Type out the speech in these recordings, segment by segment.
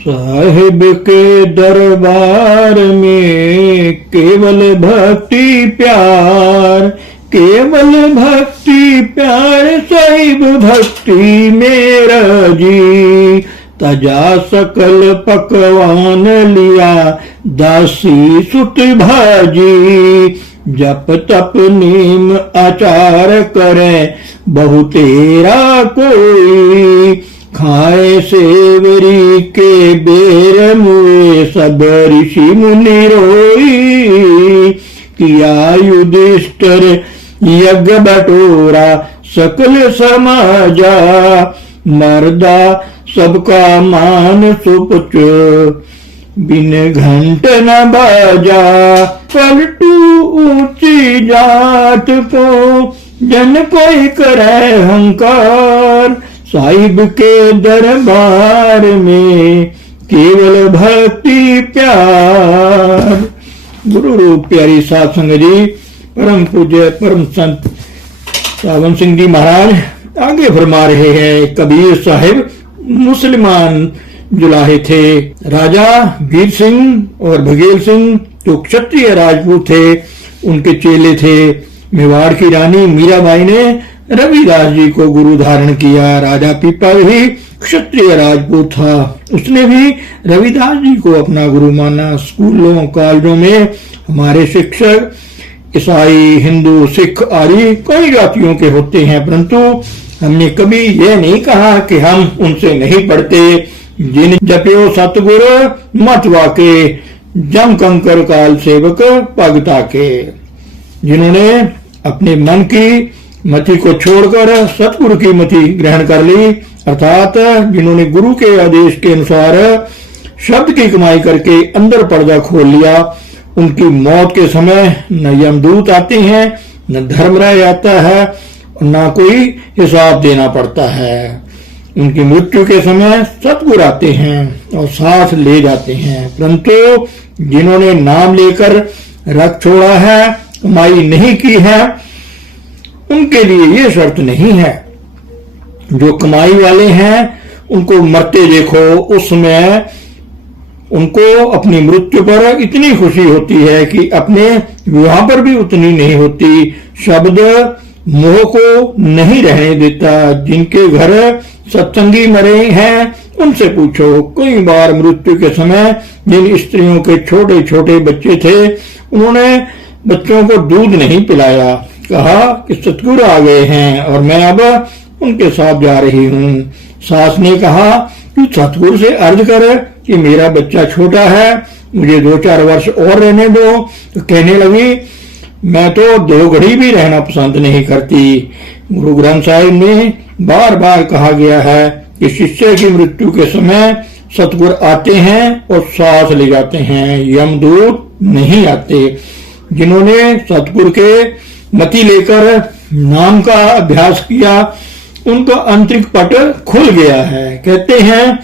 साहिब के दरबार में केवल भक्ति प्यार, केवल भक्ति प्यार साहिब भक्ति मेरा जी। तजा सकल पकवान लिया दासी सुत भाजी, जप तप नीम आचार करे बहु तेरा कोई। खाए सेवरी के बेर मुए सब ऋषि मुनि रोई। किया युधिष्ठिर यज्ञ बटोरा सकल समाजा, मर्दा सबका मान सुपुच बिन घंट न बाजा। पलटू ऊंची जात को जन कोई करे हंकार, साहिब के दरबार में केवल भक्ति प्यार। गुरु रूप प्यारी साध संगत जी, परम पूज्य परम संत सावन सिंह जी महाराज आगे फरमा रहे हैं। कबीर साहिब मुसलमान जुलाहे थे। राजा वीर सिंह और भगेल सिंह जो क्षत्रिय राजपूत थे, उनके चेले थे। मेवाड़ की रानी मीराबाई ने रविदास जी को गुरु धारण किया। राजा पीपा भी क्षत्रिय राजपूत था, उसने भी रविदास जी को अपना गुरु माना। स्कूलों कॉलेजों में हमारे शिक्षक ईसाई, हिंदू, सिख आदि कई जातियों के होते हैं, परंतु हमने कभी यह नहीं कहा कि हम उनसे नहीं पढ़ते। जिन जप्यो सतगुरु मत वाके, जम कंकर काल सेवक पगता के। जिन्होंने अपने मन की मति को छोड़कर सतगुरु की मति ग्रहण कर ली, अर्थात जिन्होंने गुरु के आदेश के अनुसार शब्द की कमाई करके अंदर पर्दा खोल लिया, उनकी मौत के समय न यमदूत आते हैं, न धर्मराय आता है, न कोई हिसाब देना पड़ता है। उनकी मृत्यु के समय सतगुरु आते हैं और साथ ले जाते हैं। परंतु जिन्होंने नाम लेकर रख छोड़ा है, कमाई नहीं की है, उनके लिए ये शर्त नहीं है। जो कमाई वाले हैं उनको मरते देखो, उसमें उनको अपनी मृत्यु पर इतनी खुशी होती है कि अपने विवाह पर भी उतनी नहीं होती। शब्द मोह को नहीं रहने देता। जिनके घर सत्संगी मरे हैं उनसे पूछो। कई बार मृत्यु के समय जिन स्त्रियों के छोटे छोटे बच्चे थे, उन्होंने बच्चों को दूध नहीं पिलाया, कहा कि सतगुरु आ गए हैं और मैं अब उनके साथ जा रही हूँ। सास ने कहा तू सतगुरु से अर्ज कर कि मेरा बच्चा छोटा है, मुझे 2-4 वर्ष और रहने दो। तो कहने लगी मैं तो 2 घड़ी भी रहना पसंद नहीं करती। गुरु ग्रंथ साहिब में बार बार कहा गया है कि शिष्य की मृत्यु के समय सतगुरु आते हैं और सांस ले जाते हैं, यमदूत नहीं आते। जिन्होंने सतगुरु के मति लेकर नाम का अभ्यास किया, उनका आंतरिक पट खुल गया है। कहते हैं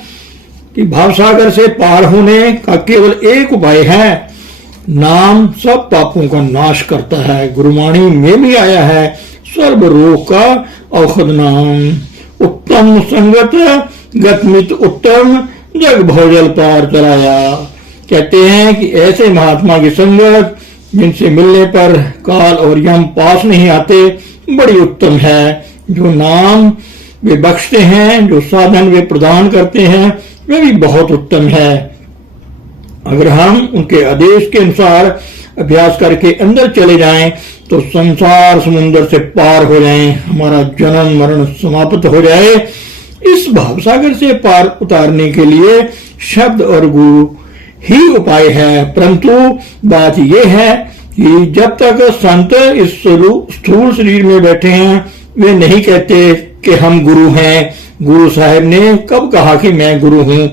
कि भावसागर से पार होने का केवल एक उपाय है, नाम सब पापों का नाश करता है। गुरुवाणी में भी आया है, सर्व रोग का औषध नाम। उत्तम संगत गतमित उत्तम, जग भोजल पार चलाया। कहते हैं कि ऐसे महात्मा की संगत जिनसे मिलने पर काल और यम पास नहीं आते, बड़ी उत्तम है। जो नाम वे बख्शते हैं, जो साधन वे प्रदान करते हैं, वे भी बहुत उत्तम है। अगर हम उनके आदेश के अनुसार अभ्यास करके अंदर चले जाएं, तो संसार समुद्र से पार हो जाएं, हमारा जन्म मरण समाप्त हो जाए। इस भावसागर से पार उतारने के लिए शब्द और गुरु ही उपाय है। परंतु बात यह है कि जब तक संत इस स्थूल शरीर में बैठे हैं, वे नहीं कहते कि हम गुरु हैं। गुरु साहिब ने कब कहा कि मैं गुरु हूं?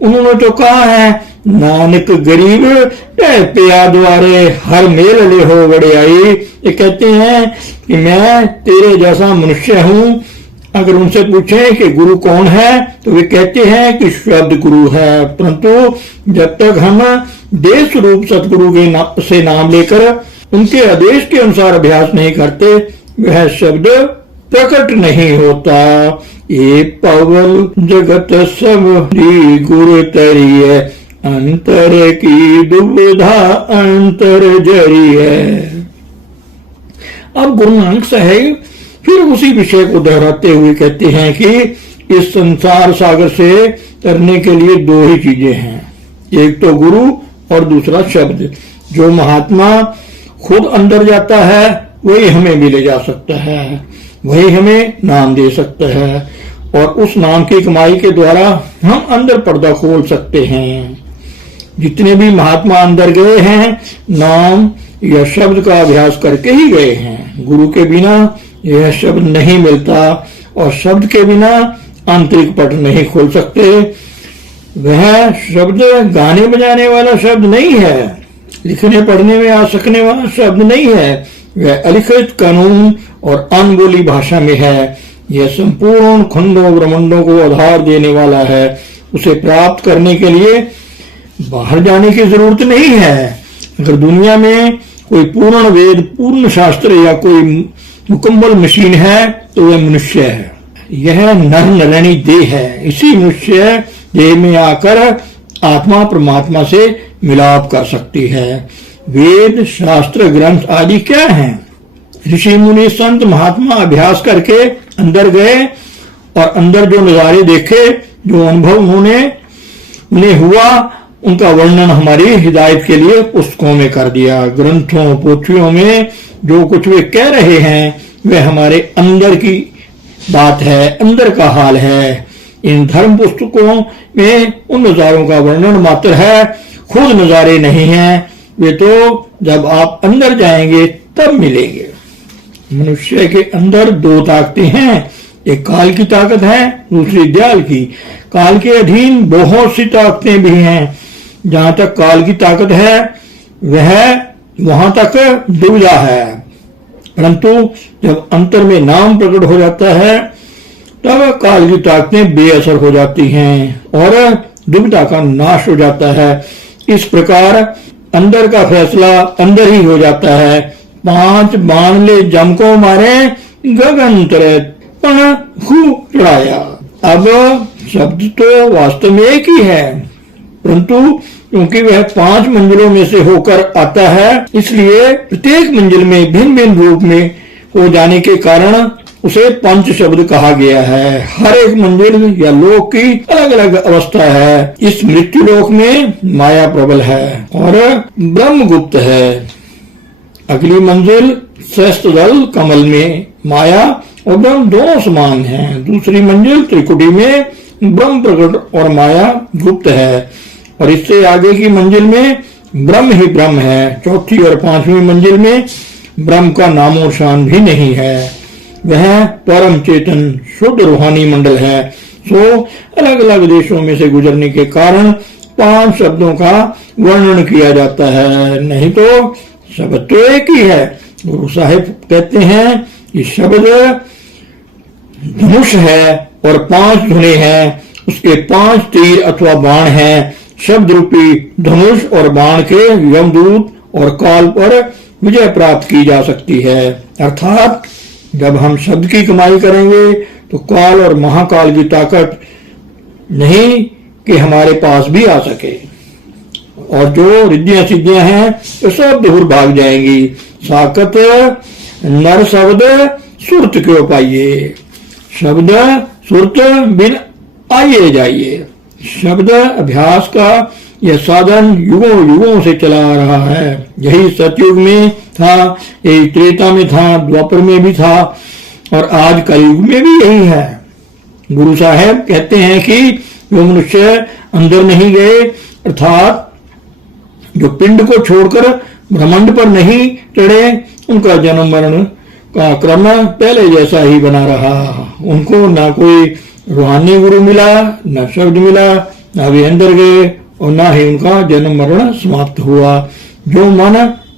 उन्होंने तो कहा है, नानक गरीब पिया द्वारे हर मेल ले हो बड़े आई। ये कहते हैं कि मैं तेरे जैसा मनुष्य हूं। अगर उनसे पूछें कि गुरु कौन है, तो वे कहते हैं कि शब्द गुरु है। परंतु जब तक हम देह स्वरूप सतगुरु के से नाम लेकर उनके आदेश के अनुसार अभ्यास नहीं करते, वह शब्द प्रकट नहीं होता। ये पवल जगत सब गुरु तरिय, अंतर की दुविधा अंतर जरिय। अब गुरु नानक साहब फिर उसी विषय को दोहराते हुए कहते हैं कि इस संसार सागर से तरने के लिए दो ही चीजें हैं, एक तो गुरु और दूसरा शब्द। जो महात्मा खुद अंदर जाता है वही हमें भी ले जा सकता है, वही हमें नाम दे सकता है, और उस नाम की कमाई के द्वारा हम अंदर पर्दा खोल सकते हैं। जितने भी महात्मा अंदर गए हैं नाम या शब्द का अभ्यास करके ही गए हैं। गुरु के बिना यह शब्द नहीं मिलता और शब्द के बिना आंतरिक पट नहीं खोल सकते। वह शब्द गाने बजाने वाला शब्द नहीं है, लिखने पढ़ने में आ सकने वाला शब्द नहीं है, वह अलिखित कानून और अनबोली भाषा में है। यह संपूर्ण खंडों ब्रह्मांडों को आधार देने वाला है। उसे प्राप्त करने के लिए बाहर जाने की जरूरत नहीं है। अगर दुनिया में कोई पूर्ण वेद, पूर्ण शास्त्र या कोई मुकम्मल मशीन है तो वह मनुष्य है। यह नर नरैनी देह है। इसी मनुष्य देह में आकर आत्मा परमात्मा से मिलाप कर सकती है। वेद शास्त्र ग्रंथ आदि क्या हैं? ऋषि मुनि संत महात्मा अभ्यास करके अंदर गए और अंदर जो नजारे देखे, जो अनुभव उन्हें हुआ, उनका वर्णन हमारी हिदायत के लिए पुस्तकों में कर दिया। ग्रंथों पोथियों में जो कुछ वे कह रहे हैं वह हमारे अंदर की बात है, अंदर का हाल है। इन धर्म पुस्तकों में उन नजारों का वर्णन मात्र है, खुद नजारे नहीं हैं। वे तो जब आप अंदर जाएंगे तब मिलेंगे। मनुष्य के अंदर दो ताकतें हैं, एक काल की ताकत है, दूसरी दयाल की। काल के अधीन बहुत सी ताकतें भी हैं। जहां तक काल की ताकत है वहां तक दुविधा है, परंतु जब अंतर में नाम प्रकट हो जाता है तब काल की ताकतें बेअसर हो जाती हैं और दुविधा का नाश हो जाता है। इस प्रकार अंदर का फैसला अंदर ही हो जाता है। 5 बाण ले जम को मारे, गगन तरे पण खूब चढ़ाया। अब शब्द तो वास्तव में एक ही है, परंतु क्योंकि वह 5 मंजिलों में से होकर आता है, इसलिए प्रत्येक मंजिल में भिन्न भिन्न रूप में हो जाने के कारण उसे पंच शब्द कहा गया है। हर एक मंजिल या लोक की अलग अलग अवस्था है। इस मृत्यु लोक में माया प्रबल है और ब्रह्म गुप्त है। अगली मंजिल श्रेष्ठ दल कमल में माया और ब्रह्म दोनों समान हैं। दूसरी मंजिल त्रिकुटी में ब्रह्म प्रकट और माया गुप्त है, और इससे आगे की मंजिल में ब्रह्म ही ब्रह्म है। चौथी और 5वीं मंजिल में ब्रह्म का नामो शान भी नहीं है। वह परम चेतन शुद्ध रूहानी मंडल है। सो अलग अलग देशों में से गुजरने के कारण 5 शब्दों का वर्णन किया जाता है, नहीं तो शब्द तो एक ही है। गुरु साहिब कहते हैं कि शब्द धनुष है और 5 धुने हैं, उसके 5 तीर अथवा बाण हैं। शब्द रूपी धनुष और बाण के यमदूत और काल पर विजय प्राप्त की जा सकती है। अर्थात जब हम शब्द की कमाई करेंगे तो काल और महाकाल की ताकत नहीं कि हमारे पास भी आ सके, और जो रिद्धियां सिद्धियां हैं वो सब दूर भाग जाएंगी। साकत नर शब्द सुरत क्यों पाइए, शब्द सुरत बिन आइए जाइए। शब्द अभ्यास का यह साधन युगों युगों से चला आ रहा है। यही सतयुग में था, यही त्रेता में था, द्वापर में भी था और आज कलयुग में भी यही है। गुरु साहब कहते हैं कि जो मनुष्य अंदर नहीं गए, अर्थात जो पिंड को छोड़कर ब्रह्मांड पर नहीं चढ़े, उनका जन्म मरण का क्रम पहले जैसा ही बना रहा। उनको ना कोई रूहानी गुरु मिला, न शब्द मिला, न वे अंदर गए और न ही उनका जन्म मरण समाप्त हुआ। जो मन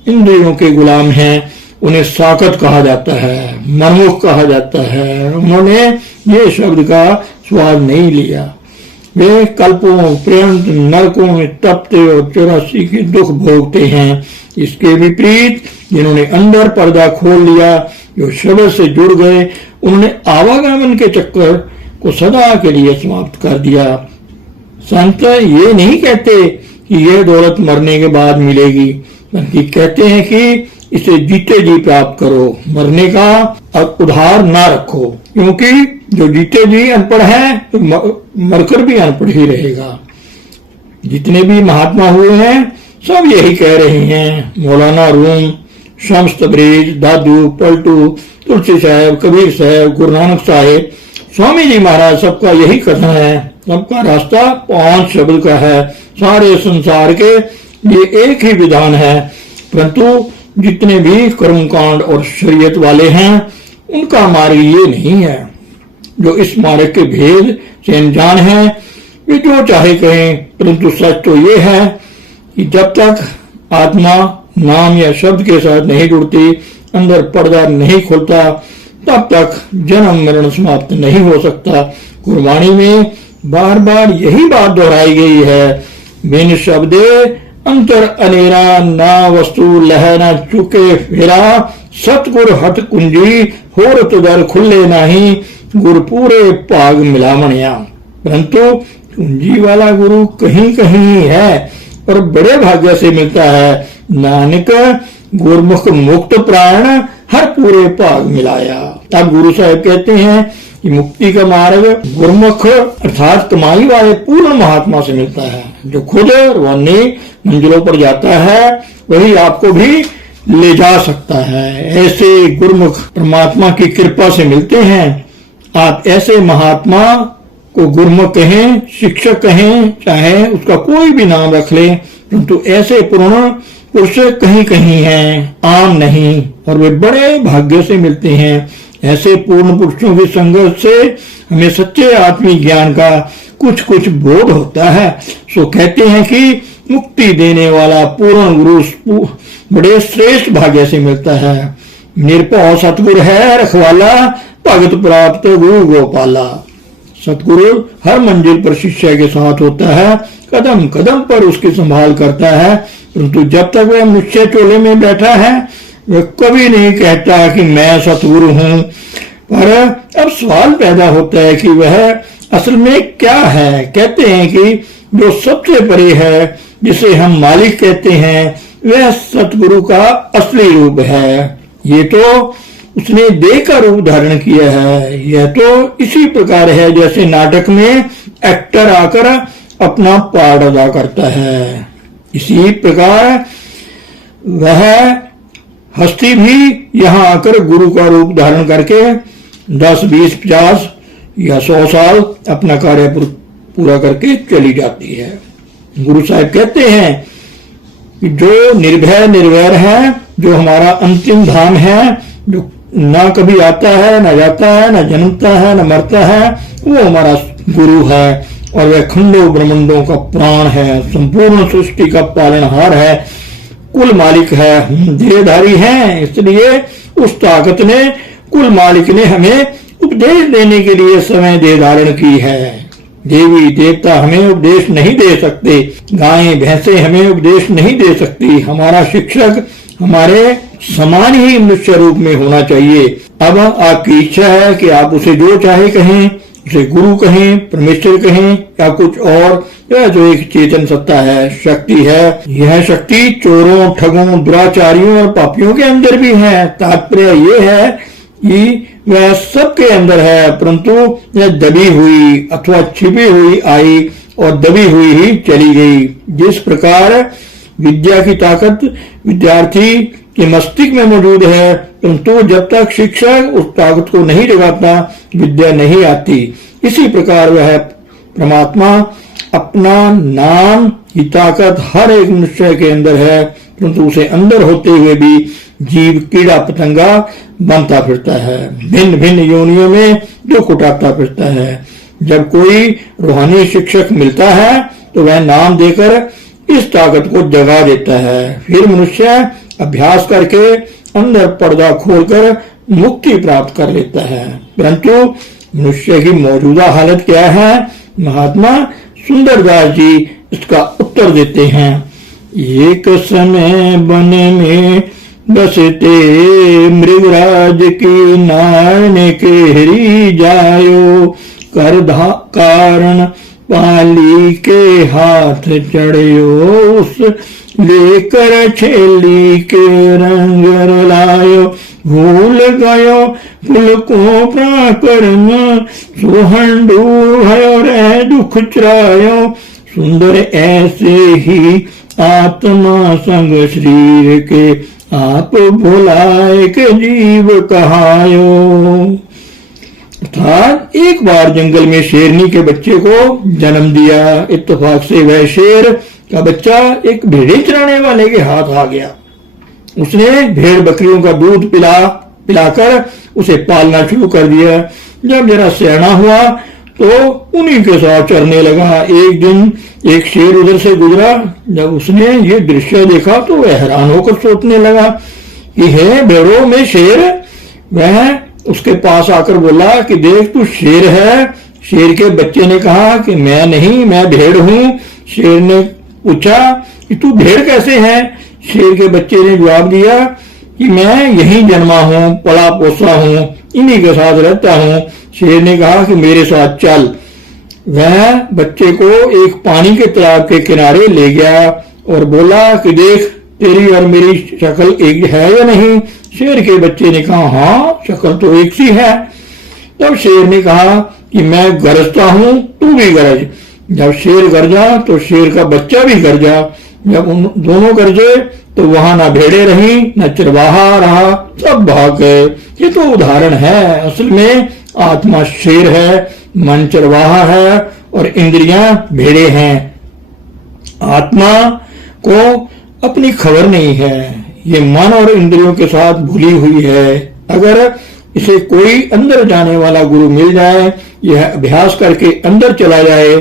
इंद्रियों के गुलाम हैं उन्हें साकत कहा जाता है, मनमुख कहा जाता है। उन्होंने ये शब्द का स्वाद नहीं लिया। वे कल्पों पर्यंत नरकों में तपते और 84 के दुख भोगते हैं। इसके विपरीत जिन्होंने अंदर पर्दा खोल लिया, जो शब्द से जुड़ गए, उन्होंने आवागमन के चक्कर को सदा के लिए समाप्त कर दिया। संत ये नहीं कहते कि यह दौलत मरने के बाद मिलेगी, बल्कि कहते हैं कि इसे जीते जी प्राप्त करो, मरने का उधार ना रखो, क्योंकि जो जीते जी अनपढ़ है तो मरकर भी अनपढ़ ही रहेगा। जितने भी महात्मा हुए हैं सब यही कह रहे हैं। मौलाना रूम, शम्स तबरेज, दादू, पलटू, तुलसी साहब, कबीर साहब, गुरु नानक साहेब, स्वामी जी महाराज, सबका यही कथन है। सबका रास्ता 5 शब्द का है। सारे संसार के लिए एक ही विधान है, परंतु जितने भी कर्मकांड और शरीयत वाले हैं उनका मार्ग ये नहीं है। जो इस मार्ग के भेद से अनजान है वे जो चाहे कहें, परंतु सच तो ये है कि जब तक आत्मा नाम या शब्द के साथ नहीं जुड़ती, अंदर पर्दा नहीं खुलता, तब तक जन्म मरण समाप्त नहीं हो सकता। गुरबाणी में बार बार यही बात दोहराई गई है। बिन शब्दे अंतर अनेरा, ना वस्तु लह न चुके फेरा, सतगुर हट कुंजी होरत दर खुले नाही, गुर पूरे पाग मिलावणिया। परंतु कुंजी वाला गुरु कहीं कहीं है और बड़े भाग्य से मिलता है। नानक गुरमुख मुक्त प्राण हर पूरे भाग मिलाया। तब गुरु साहब कहते हैं कि मुक्ति का मार्ग गुरमुख अर्थात कमाई वाले पूर्ण महात्मा से मिलता है। जो खुद रूहानी मंजिलों पर जाता है वही आपको भी ले जा सकता है। ऐसे गुरमुख परमात्मा की कृपा से मिलते हैं। आप ऐसे महात्मा को गुरमुख कहें, शिक्षक कहें, चाहे उसका कोई भी नाम रख लें, परंतु ऐसे पूर्ण पुरुष कहीं कहीं हैं, आम नहीं, और वे बड़े भाग्य से मिलते हैं। ऐसे पूर्ण पुरुषों की संगत से हमें सच्चे आत्मिक ज्ञान का कुछ कुछ बोध होता है। सो कहते हैं कि मुक्ति देने वाला पूर्ण गुरु बड़े श्रेष्ठ भाग्य से मिलता है। निरभव सतगुरु है रखवाला, भगत प्राप्त गुरु गोपाला। सतगुरु हर मंजिल पर शिष्य के साथ होता है, कदम कदम पर उसकी संभाल करता है, परंतु जब तक वह मुझसे चोले में बैठा है वह कभी नहीं कहता कि मैं सतगुरु हूँ। पर अब सवाल पैदा होता है कि वह असल में क्या है। कहते हैं कि जो सबसे परे है, जिसे हम मालिक कहते हैं, वह सतगुरु का असली रूप है। ये तो उसने देह का रूप धारण किया है। यह तो इसी प्रकार है जैसे नाटक में एक्टर आकर अपना पार्ट अदा करता है। इसी प्रकार वह हस्ती भी यहाँ आकर गुरु का रूप धारण करके 10, 20, 50 या 100 साल अपना कार्य पूरा करके चली जाती है। गुरु साहब कहते हैं कि जो निर्भय निर्वैर है, जो हमारा अंतिम धाम है, जो ना कभी आता है, ना जाता है, ना जन्मता है, ना मरता है, वो हमारा गुरु है। और वह खंडों ब्रह्मांडों का प्राण है, संपूर्ण सृष्टि का पालनहार है, कुल मालिक है। हम देहधारी हैं, इसलिए उस ताकत ने, कुल मालिक ने हमें उपदेश देने के लिए समय देह धारण की है। देवी देवता हमें उपदेश नहीं दे सकते, गायें भैंसे हमें उपदेश नहीं दे सकती। हमारा शिक्षक हमारे समान ही मनुष्य रूप में होना चाहिए। अब आपकी इच्छा है कि आप उसे जो चाहे कहें, उसे गुरु कहें, परमेश्वर कहें या कुछ और, यह जो एक चेतन सत्ता है, शक्ति है। यह शक्ति चोरों, ठगों, दुराचारियों और पापियों के अंदर भी है। तात्पर्य यह है कि वह सबके अंदर है, परंतु यह दबी हुई अथवा छिपी हुई आई और दबी हुई ही चली गई। जिस प्रकार विद्या की ताकत विद्यार्थी के मस्तिष्क में मौजूद है, परंतु जब तक शिक्षक उस ताकत को नहीं जगाता विद्या नहीं आती। इसी प्रकार वह परमात्मा अपना नाम की ताकत हर एक मनुष्य के अंदर है, परंतु उसे अंदर होते हुए भी जीव कीड़ा पतंगा बनता फिरता है, भिन्न भिन्न योनियों में दुख उठाता फिरता है। जब कोई रूहानी शिक्षक मिलता है तो वह नाम देकर इस ताकत को जगा देता है। फिर मनुष्य अभ्यास करके अंदर पर्दा खोलकर मुक्ति प्राप्त कर लेता है। परंतु मनुष्य की मौजूदा हालत क्या है, महात्मा सुंदरदास जी इसका उत्तर देते हैं। एक समय वन में बसते मृगराज की नान केहरी जायो, कारण पाली के हाथ चढ़ियो, उस लेकर छेली के रंग लायो, भूल गयो कुल को प्राकर्म, सोहंडू भयो रे दुख चरायो, सुंदर ऐसे ही आत्मा संग शरीर के, आप भुलाए के जीव कहायो। अर्थात एक बार जंगल में शेरनी के बच्चे को जन्म दिया। इत्तेफाक से वह शेर का बच्चा एक भेड़े चराने वाले के हाथ आ गया। उसने भेड़ बकरियों का दूध पिलाकर उसे पालना शुरू कर दिया। जब जरा सियाना हुआ तो उन्हीं के साथ चरने लगा। एक दिन एक शेर उधर से गुजरा। जब उसने ये दृश्य देखा तो वह हैरान होकर सोचने लगा कि है भेड़ों में शेर। वह उसके पास आकर बोला कि देख तू शेर है। शेर के बच्चे ने कहा कि मैं नहीं, मैं भेड़ हूं। शेर ने पूछा कि तू भेड़ कैसे है? शेर के बच्चे ने जवाब दिया कि मैं यहीं जन्मा हूं, पला पोसा हूं, इन्हीं के साथ रहता हूं। शेर ने कहा कि मेरे साथ चल। वह बच्चे को एक पानी के तालाब के किनारे ले गया और बोला कि देख तेरी और मेरी शक्ल एक है या नहीं? शेर के बच्चे ने कहा हाँ, शक्ल तो एक सी है। तब शेर ने कहा कि मैं गरजता हूं, तू भी गरज। जब शेर गरजा तो शेर का बच्चा भी गरजा। जब उन दोनों गरजे तो वहां ना भेड़े रही न चरवाहा रहा, सब भाग गए। ये तो उदाहरण है। असल में आत्मा शेर है, मन चरवाहा है और इंद्रियां भेड़े हैं। आत्मा को अपनी खबर नहीं है। ये मन और इंद्रियों के साथ भूली हुई है। अगर इसे कोई अंदर जाने वाला गुरु मिल जाए, यह अभ्यास करके अंदर चला जाए,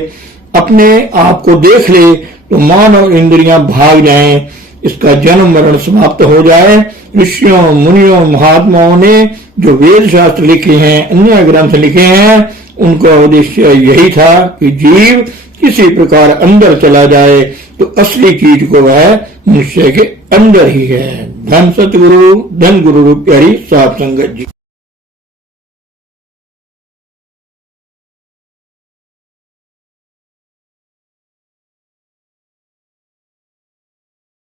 अपने आप को देख ले तो मन और इंद्रियां भाग जाएं, इसका जन्म मरण समाप्त हो जाए। ऋषियों मुनियों महात्माओं ने जो वेद शास्त्र लिखे हैं, अन्य ग्रंथ लिखे हैं, उनका उद्देश्य यही था कि जीव किसी प्रकार अंदर चला जाए तो असली चीज को वह मनुष्य के अंदर ही है। धन सतगुरु, धन गुरु रूप प्यारी साध संगत जी।